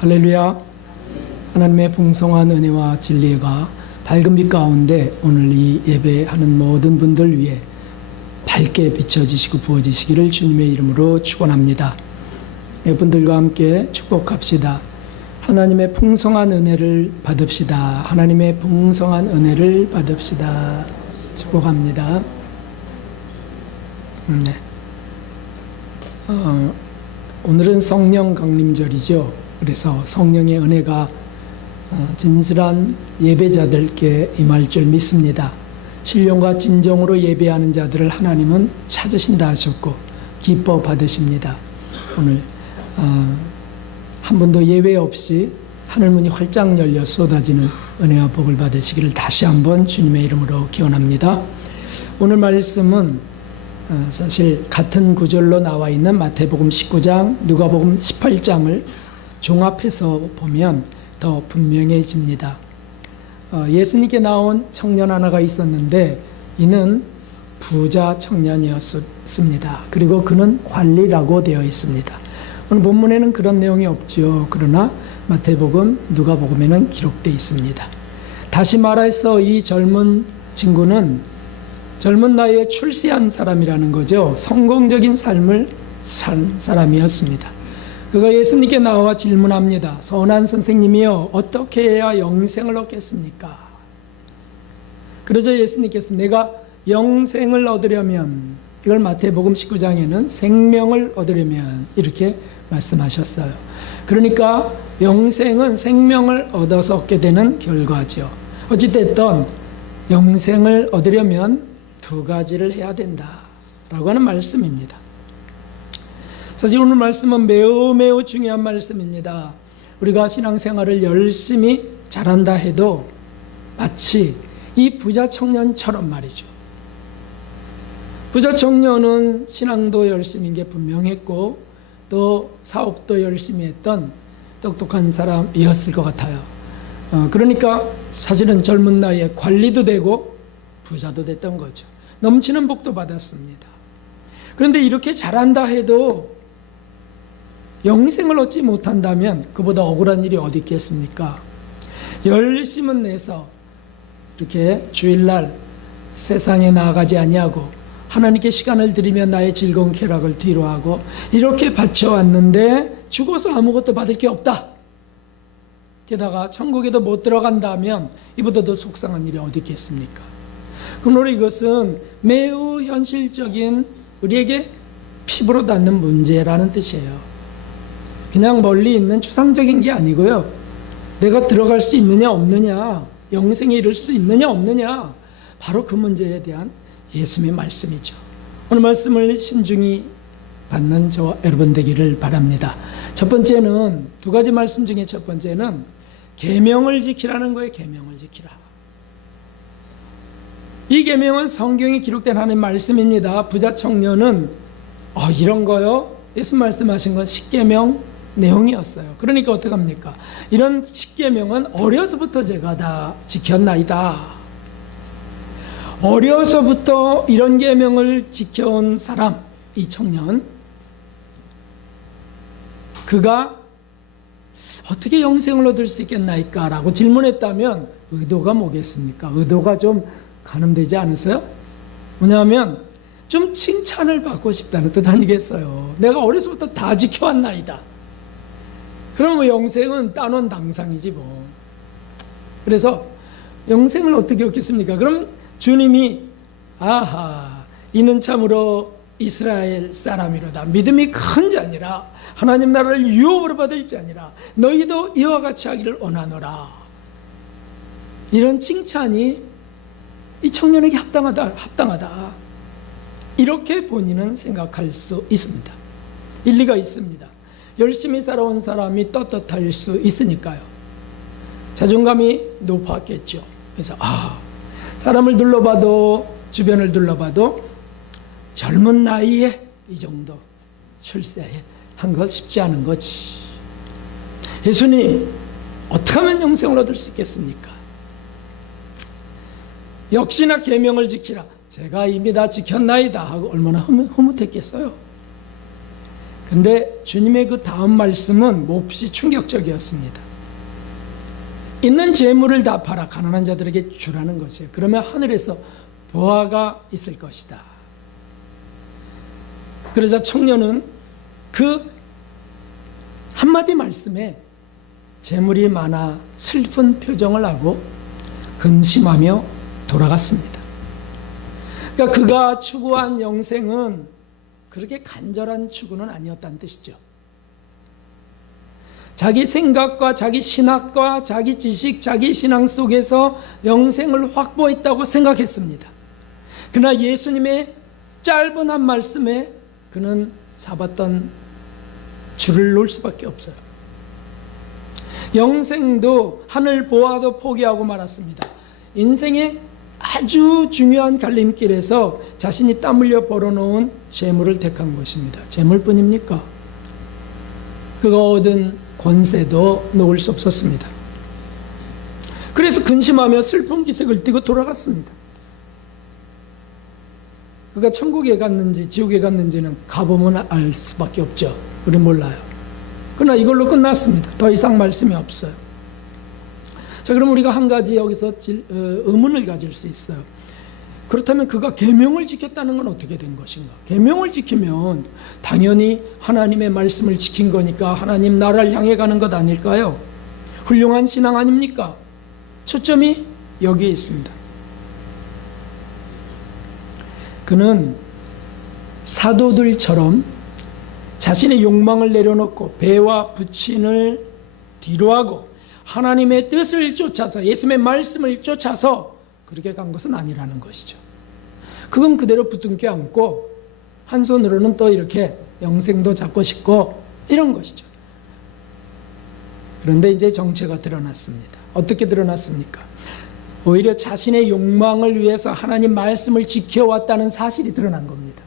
할렐루야. 하나님의 풍성한 은혜와 진리가 밝은 빛 가운데 오늘 이 예배하는 모든 분들 위해 밝게 비춰지시고 부어지시기를 주님의 이름으로 축원합니다. 여러분들과 함께 축복합시다. 하나님의 풍성한 은혜를 받읍시다. 하나님의 풍성한 은혜를 받읍시다. 축복합니다. 음, 네. 어, 오늘은 성령 강림절이죠. 그래서 성령의 은혜가 어, 진실한 예배자들께 임할 줄 믿습니다. 신령과 진정으로 예배하는 자들을 하나님은 찾으신다 하셨고 기뻐 받으십니다. 오늘 어, 한 번도 예외 없이 하늘문이 활짝 열려 쏟아지는 은혜와 복을 받으시기를 다시 한번 주님의 이름으로 기원합니다. 오늘 말씀은 어, 사실 같은 구절로 나와 있는 마태복음 19장, 누가복음 18장을 종합해서 보면 더 분명해집니다. 어, 예수님께 나온 청년 하나가 있었는데 이는 부자 청년이었습니다. 그리고 그는 관리라고 되어 있습니다. 오늘 본문에는 그런 내용이 없죠. 그러나 마태복음, 누가복음에는 기록되어 있습니다. 다시 말해서 이 젊은 친구는 젊은 나이에 출세한 사람이라는 거죠. 성공적인 삶을 산 사람이었습니다. 그가 예수님께 나와 질문합니다. 선한 선생님이여 어떻게 해야 영생을 얻겠습니까? 그러자 예수님께서 내가 영생을 얻으려면 이걸 마태복음 19장에는 생명을 얻으려면 이렇게 말씀하셨어요. 그러니까 영생은 생명을 얻어서 얻게 되는 결과죠. 어찌됐든 영생을 얻으려면 두 가지를 해야 된다라고 하는 말씀입니다. 사실 오늘 말씀은 매우 매우 중요한 말씀입니다. 우리가 신앙생활을 열심히 잘한다 해도 마치 이 부자 청년처럼 말이죠. 부자 청년은 신앙도 열심인 게 분명했고 또 사업도 열심히 했던 똑똑한 사람이었을 것 같아요. 어, 그러니까 사실은 젊은 나이에 관리도 되고 부자도 됐던 거죠. 넘치는 복도 받았습니다. 그런데 이렇게 잘한다 해도 영생을 얻지 못한다면 그보다 억울한 일이 어디 있겠습니까? 열심은 내서 이렇게 주일날 세상에 나아가지 아니하고 하나님께 시간을 들이며 나의 즐거운 쾌락을 뒤로하고 이렇게 바쳐왔는데 죽어서 아무것도 받을 게 없다. 게다가 천국에도 못 들어간다면 이보다 더 속상한 일이 어디 있겠습니까? 그러므로 이것은 매우 현실적인 우리에게 피부로 닿는 문제라는 뜻이에요. 그냥 멀리 있는 추상적인 게 아니고요. 내가 들어갈 수 있느냐 없느냐, 영생에 이를 수 있느냐 없느냐, 바로 그 문제에 대한 예수님의 말씀이죠. 오늘 말씀을 신중히 받는 저 여러분 되기를 바랍니다. 첫 번째는 두 가지 말씀 중에 첫 번째는 계명을 지키라는 거예요. 계명을 지키라. 이 계명은 성경에 기록된 하나님 말씀입니다. 부자 청년은 어, 이런 거요. 예수 말씀하신 건 십계명 내용이었어요. 그러니까 어떡 합니까? 이런 십계명은 어려서부터 제가 다 지켰나이다. 어려서부터 이런 계명을 지켜온 사람, 이 청년, 그가 어떻게 영생을 얻을 수 있겠나이까? 라고 질문했다면 의도가 뭐겠습니까? 의도가 좀 가늠되지 않으세요? 뭐냐면 좀 칭찬을 받고 싶다는 뜻 아니겠어요? 내가 어려서부터 다 지켜왔나이다. 그러면 뭐 영생은 따놓은 당상이지 뭐. 그래서 영생을 어떻게 얻겠습니까? 그럼 주님이 아하 이는 참으로 이스라엘 사람이로다. 믿음이 큰 자니라 하나님 나라를 유업으로 받을 자니라 너희도 이와 같이 하기를 원하노라. 이런 칭찬이 이 청년에게 합당하다 합당하다. 이렇게 본인은 생각할 수 있습니다. 일리가 있습니다 열심히 살아온 사람이 떳떳할 수 있으니까요 자존감이 높았겠죠 그래서 아 사람을 둘러봐도 주변을 둘러봐도 젊은 나이에 이 정도 출세한 것 쉽지 않은 거지. 예수님 어떻게 하면 영생을 얻을 수 있겠습니까? 역시나 계명을 지키라. 제가 이미 다 지켰나이다 하고 얼마나 흐뭇했겠어요. 근데 주님의 그 다음 말씀은 몹시 충격적이었습니다. 있는 재물을 다 팔아 가난한 자들에게 주라는 것이에요. 그러면 하늘에서 보화가 있을 것이다. 그러자 청년은 그 한마디 말씀에 재물이 많아 슬픈 표정을 하고 근심하며 돌아갔습니다. 그러니까 그가 추구한 영생은 그렇게 간절한 추구는 아니었다는 뜻이죠. 자기 생각과 자기 신학과 자기 지식, 자기 신앙 속에서 영생을 확보했다고 생각했습니다. 그러나 예수님의 짧은 한 말씀에 그는 잡았던 줄을 놓을 수밖에 없어요. 영생도 하늘 보아도 포기하고 말았습니다. 인생의 아주 중요한 갈림길에서 자신이 땀 흘려 벌어놓은 재물을 택한 것입니다. 재물뿐입니까? 그가 얻은 권세도 놓을 수 없었습니다. 그래서 근심하며 슬픈 기색을 띠고 돌아갔습니다. 그가 천국에 갔는지 지옥에 갔는지는 가보면 알 수밖에 없죠. 우리 몰라요. 그러나 이걸로 끝났습니다. 더 이상 말씀이 없어요. 자, 그럼 우리가 한 가지 여기서 질, 어, 의문을 가질 수 있어요. 그렇다면 그가 계명을 지켰다는 건 어떻게 된 것인가? 계명을 지키면 당연히 하나님의 말씀을 지킨 거니까 하나님 나라를 향해 가는 것 아닐까요? 훌륭한 신앙 아닙니까? 초점이 여기에 있습니다. 그는 사도들처럼 자신의 욕망을 내려놓고 배와 부친을 뒤로하고 하나님의 뜻을 쫓아서 예수님의 말씀을 쫓아서 그렇게 간 것은 아니라는 것이죠. 그건 그대로 붙들게 안고 한 손으로는 또 이렇게 영생도 잡고 싶고 이런 것이죠. 그런데 이제 정체가 드러났습니다. 어떻게 드러났습니까? 오히려 자신의 욕망을 위해서 하나님 말씀을 지켜왔다는 사실이 드러난 겁니다.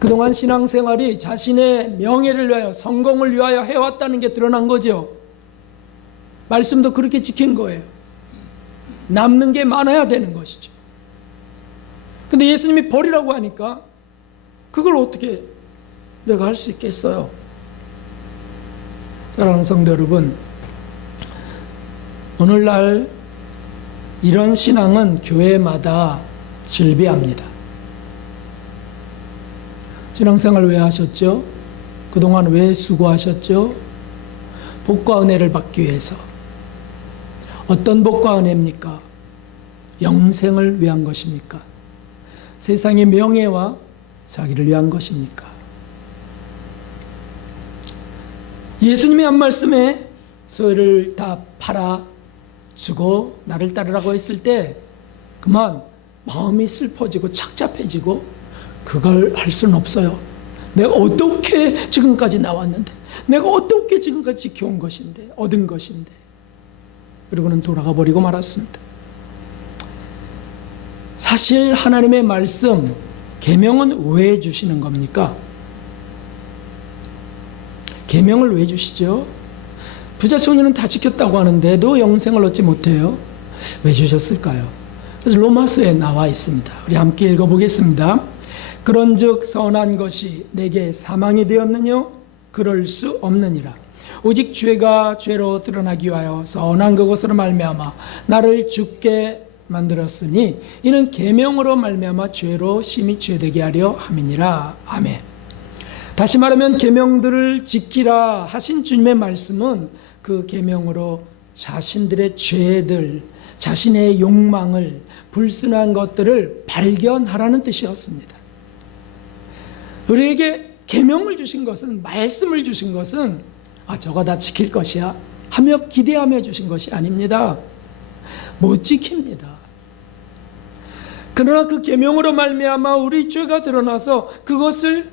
그동안 신앙생활이 자신의 명예를 위하여 성공을 위하여 해왔다는 게 드러난 거죠. 말씀도 그렇게 지킨 거예요. 남는 게 많아야 되는 것이죠. 근데 예수님이 버리라고 하니까 그걸 어떻게 내가 할 수 있겠어요? 사랑하는 성도 여러분, 오늘날 이런 신앙은 교회마다 질비합니다. 신앙생활 왜 하셨죠? 그동안 왜 수고하셨죠? 복과 은혜를 받기 위해서. 어떤 복과 은혜입니까? 영생을 위한 것입니까? 세상의 명예와 자기를 위한 것입니까? 예수님의 한 말씀에 소유를 다 팔아 주고 나를 따르라고 했을 때 그만 마음이 슬퍼지고 착잡해지고 그걸 할 수는 없어요. 내가 어떻게 지금까지 나왔는데 내가 어떻게 지금까지 지켜온 것인데 얻은 것인데 그리고는 돌아가 버리고 말았습니다. 사실 하나님의 말씀 계명은 왜 주시는 겁니까? 계명을 왜 주시죠? 부자 청년은 다 지켰다고 하는데도 영생을 얻지 못해요. 왜 주셨을까요? 그래서 로마서에 나와 있습니다. 우리 함께 읽어보겠습니다. 그런즉 선한 것이 내게 사망이 되었느냐? 그럴 수 없느니라. 오직 죄가 죄로 드러나기 위하여 선한 그것으로 말미암아 나를 죽게 만들었으니 이는 계명으로 말미암아 죄로 심히 죄되게 하려 함이니라. 아멘. 다시 말하면 계명들을 지키라 하신 주님의 말씀은 그 계명으로 자신들의 죄들, 자신의 욕망을 불순한 것들을 발견하라는 뜻이었습니다. 우리에게 계명을 주신 것은 말씀을 주신 것은 아 저거 다 지킬 것이야 하며 기대하며 주신 것이 아닙니다. 못 지킵니다. 그러나 그 계명으로 말미암아 우리 죄가 드러나서 그것을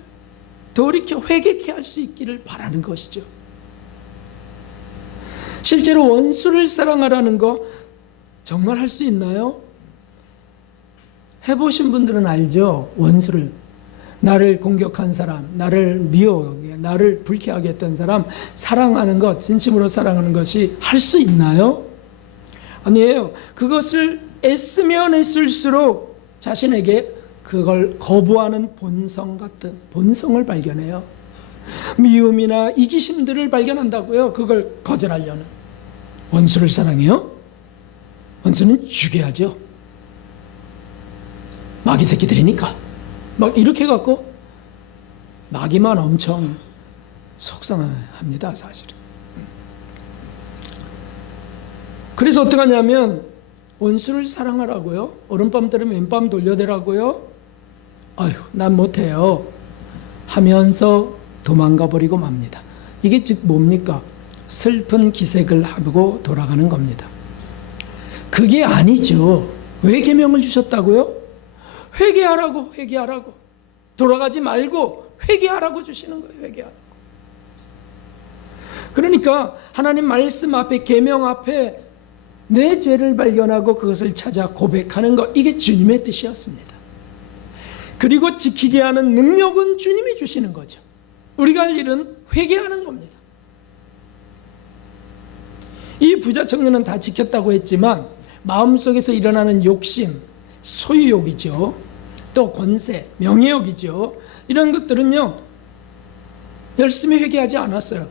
돌이켜 회개케 할 수 있기를 바라는 것이죠. 실제로 원수를 사랑하라는 거 정말 할 수 있나요? 해보신 분들은 알죠. 원수를 나를 공격한 사람, 나를 미워하게, 나를 불쾌하게 했던 사람 사랑하는 것, 진심으로 사랑하는 것이 할 수 있나요? 아니에요. 그것을 애쓰면 애쓸수록 자신에게 그걸 거부하는 본성 같은 본성을 발견해요. 미움이나 이기심들을 발견한다고요. 그걸 거절하려는 원수를 사랑해요. 원수는 죽여야죠. 마귀 새끼들이니까 막 이렇게 갖고 마귀만 엄청 속상합니다, 사실은. 그래서 어떻게 하냐면 원수를 사랑하라고요. 오른밤 때리면 왼밤 돌려대라고요. 아휴, 난 못해요. 하면서 도망가 버리고 맙니다. 이게 즉 뭡니까? 슬픈 기색을 하고 돌아가는 겁니다. 그게 아니죠. 왜 계명을 주셨다고요? 회개하라고, 회개하라고. 돌아가지 말고 회개하라고 주시는 거예요. 회개하라고. 그러니까 하나님 말씀 앞에 계명 앞에 내 죄를 발견하고 그것을 찾아 고백하는 것 이게 주님의 뜻이었습니다. 그리고 지키게 하는 능력은 주님이 주시는 거죠. 우리가 할 일은 회개하는 겁니다. 이 부자 청년은 다 지켰다고 했지만 마음속에서 일어나는 욕심, 소유욕이죠. 또 권세, 명예욕이죠. 이런 것들은요. 열심히 회개하지 않았어요.